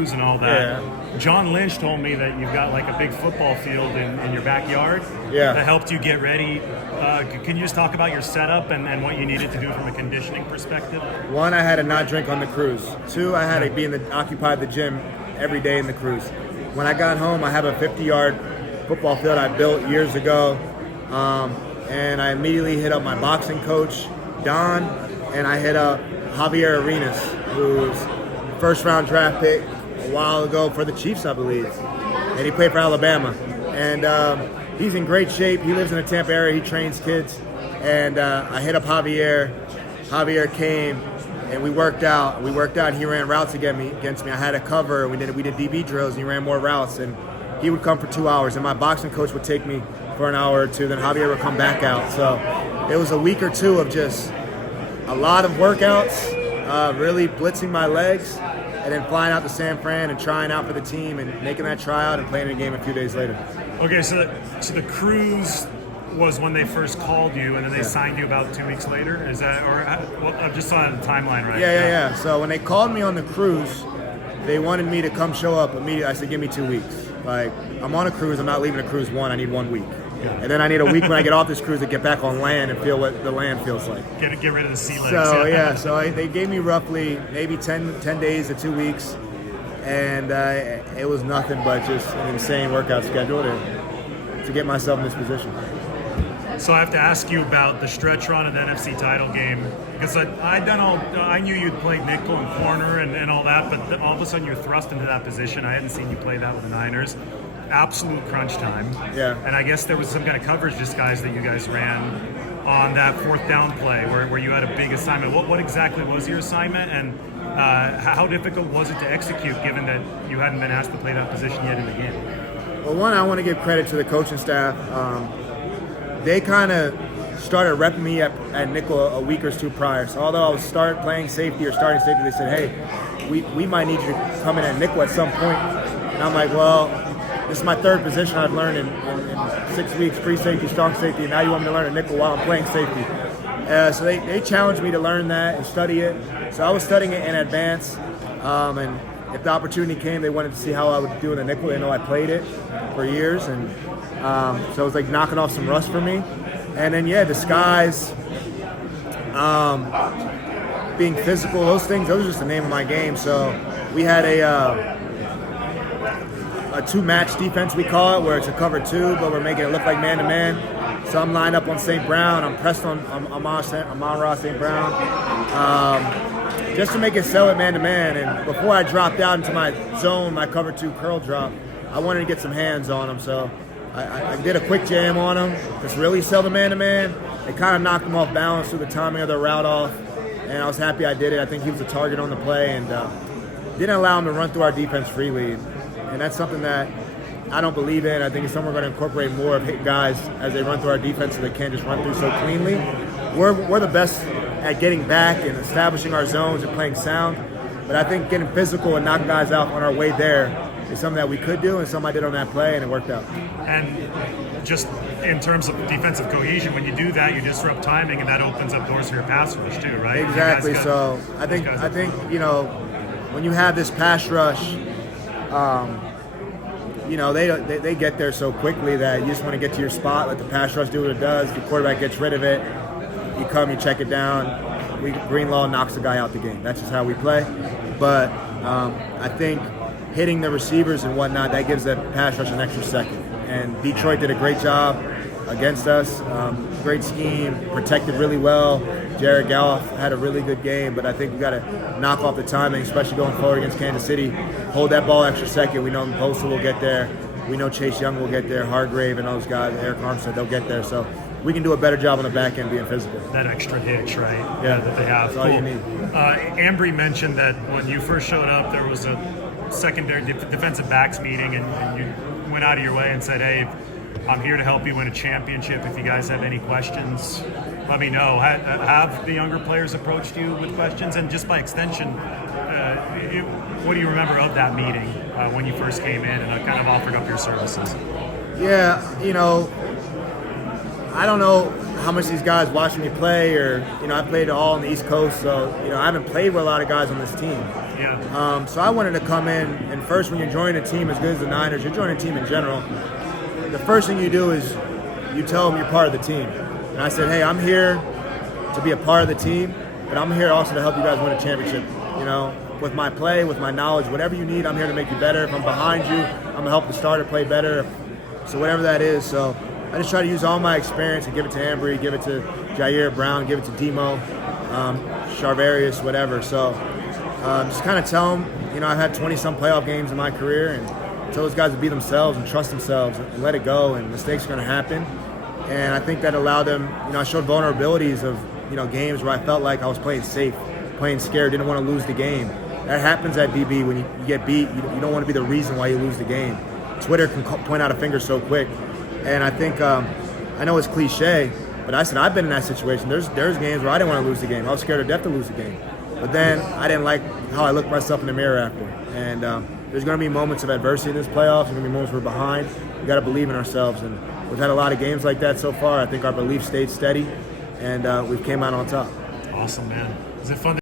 crews and all that. Yeah. John Lynch told me that you've got like a big football field in your backyard Yeah. that helped you get ready. Can you just talk about your setup and what you needed to do from a conditioning perspective? One, I had to not drink on the cruise. Two, I had to occupy the gym every day in the cruise. When I got home, I have a 50-yard football field I built years ago, and I immediately hit up my boxing coach, Don, and I hit up Javier Arenas, who's first-round draft pick a while ago for the Chiefs, I believe, and he played for Alabama. And he's in great shape. He lives in the Tampa area. He trains kids. And I hit up Javier. Javier came, and we worked out. And he ran routes against me. I had a cover, and we did DB drills, and he ran more routes. And he would come for 2 hours, and my boxing coach would take me for an hour or two. Then Javier would come back out. So it was a week or two of just a lot of workouts, really blitzing my legs, and then flying out to San Fran and trying out for the team and making that tryout and playing a game a few days later. Okay, so the cruise was when they first called you, and then they signed you about 2 weeks later. Is that, or well, I'm just on the timeline right now. Yeah. So when they called me on the cruise, they wanted me to come show up immediately. I said, give me 2 weeks. Like, I'm on a cruise. I'm not leaving a cruise I need 1 week. Yeah. And then I need a week when I get off this cruise to get back on land and feel what the land feels like. Get rid of the sea legs. So they gave me roughly maybe 10 days to 2 weeks, and it was nothing but just an insane workout schedule to get myself in this position. So I have to ask you about the stretch run of the NFC title game, because I knew you'd played nickel and corner and all that, but all of a sudden you're thrust into that position. I hadn't seen you play that with the Niners. Absolute crunch time. Yeah. And I guess there was some kind of coverage disguise that you guys ran on that fourth down play where you had a big assignment. What exactly was your assignment, and how difficult was it to execute given that you hadn't been asked to play that position yet in the game? Well, one, I want to give credit to the coaching staff. They kind of started repping me at nickel a week or two prior. So although I was playing safety or starting safety, they said, hey, we might need you to come in at nickel at some point. And I'm like, well, this is my third position I've learned in 6 weeks, free safety, strong safety, and now you want me to learn a nickel while I'm playing safety. So they challenged me to learn that and study it. So I was studying it in advance, and if the opportunity came, they wanted to see how I would do in the nickel. They know I played it for years, and so it was like knocking off some rust for me. And then, disguise, being physical, those are just the name of my game. So we had a two-match defense, we call it, where it's a cover two, but we're making it look like man-to-man. So I'm lined up on St. Brown. I'm pressed on Amon-Ra St. Brown, just to make it sell it man-to-man. And before I dropped out into my zone, my cover two curl drop, I wanted to get some hands on him. So I did a quick jam on him, just really sell the man-to-man. It kind of knocked him off balance through the timing of the route off, and I was happy I did it. I think he was a target on the play, and didn't allow him to run through our defense freely. And that's something that I don't believe in. I think it's something we're going to incorporate more of, hitting guys as they run through our defense so they can't just run through so cleanly. We're the best at getting back and establishing our zones and playing sound, but I think getting physical and knocking guys out on our way there is something that we could do, and something I did on that play, and it worked out. And just in terms of defensive cohesion, when you do that, you disrupt timing, and that opens up doors for your pass rush too, right? Exactly. So I think when you have this pass rush, they get there so quickly that you just want to get to your spot, let the pass rush do what it does. The quarterback gets rid of it. You come, you check it down. Greenlaw knocks the guy out the game. That's just how we play. But I think hitting the receivers and whatnot, that gives the pass rush an extra second. And Detroit did a great job against us. Great scheme, protected really well. Jared Goff had a really good game, but I think we got to knock off the timing, especially going forward against Kansas City. Hold that ball extra second. We know Bosa will get there. We know Chase Young will get there. Hargrave and those guys, Eric Armstead, they'll get there. So we can do a better job on the back end being physical. That extra hitch, right? Yeah, that they have. That's all you need. Ambry mentioned that when you first showed up, there was a secondary defensive backs meeting, and you went out of your way and said, hey, I'm here to help you win a championship. If you guys have any questions, let me know. Have the younger players approached you with questions? And just by extension, what do you remember of that meeting when you first came in and kind of offered up your services? Yeah, I don't know how much these guys watching me play, or I played all on the East Coast, so I haven't played with a lot of guys on this team. Yeah. So I wanted to come in, and first, when you're joining a team as good as the Niners, you're joining a team in general, the first thing you do is you tell them you're part of the team. And I said, hey, I'm here to be a part of the team, but I'm here also to help you guys win a championship. You know, with my play, with my knowledge, whatever you need, I'm here to make you better. If I'm behind you, I'm going to help the starter play better. So whatever that is. So I just try to use all my experience and give it to Ambry, give it to Jair Brown, give it to Demo, Charvarius, whatever. So just kind of tell them, you know, I've had 20-some playoff games in my career, and tell those guys to be themselves and trust themselves and let it go, and mistakes are going to happen. And I think that allowed them, you know, I showed vulnerabilities of, you know, games where I felt like I was playing safe, playing scared, didn't want to lose the game. That happens at DB when you get beat. You don't want to be the reason why you lose the game. Twitter can point out a finger so quick. And I think, I know it's cliche, but I said I've been in that situation. There's games where I didn't want to lose the game. I was scared to death to lose the game. But then I didn't like how I looked myself in the mirror after. And there's going to be moments of adversity in this playoffs. There's going to be moments we're behind. We got to believe in ourselves. And we've had a lot of games like that so far. I think our belief stayed steady, and we've came out on top. Awesome, man. Is it fun